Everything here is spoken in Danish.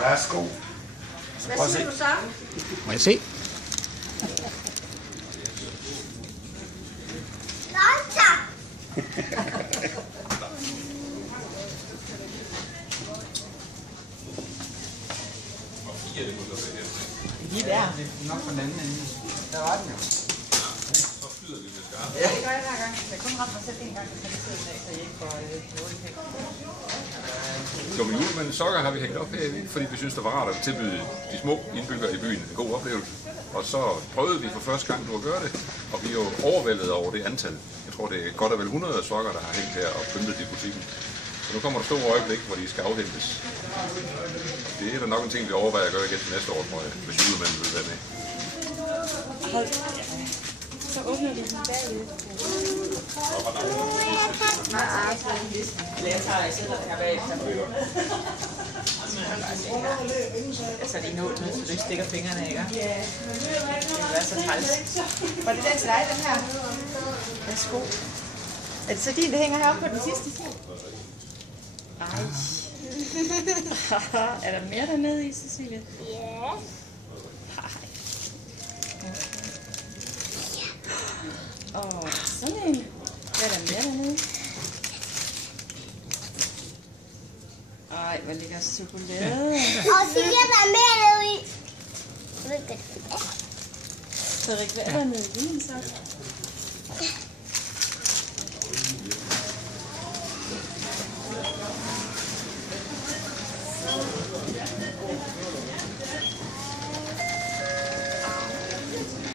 Værsgo. Hvad siger du så? Må jeg se? Lige der. Nok på den anden ende. Der var den jo. Så skyder vi med skarpt. Ja, det gør jeg hver gang. Jeg kun ramt mig selv en gang, hvis jeg lige sidder i dag, så jeg ikke får hurtigt. Som julemandens sokker har vi hængt op her, fordi vi synes, det var rart at tilbyde de små indbyggere i byen en god oplevelse. Og så prøvede vi for første gang nu at gøre det, og vi er jo overvældet over det antal. Jeg tror, det er godt og vel 100 sokker, der har hængt her og pyntet i butikken. Så nu kommer der store øjeblik, hvor de skal afhentes. Det er da nok en ting, vi overvejer at gøre igen til næste år, tror jeg, hvis julemanden vil være med. Så åbner vi den bagved. Eller jeg tager i selv her bagefter. Altså, det er noget, så du ikke stikker fingrene, ikke? Det vil være så træls. Var det den til dig, den her? Værsgo. Er det så din, der hænger heroppe på den sidste? Ej. Er der mere dernede i, Cecilie? Ja. Sådan en. Hvad er der mere dernede? Ej, hvor ligger chokolade. Og Silje, der er mere nede i. Jeg ved ikke, hvad det er. Frederik, hvad er der nede i din så?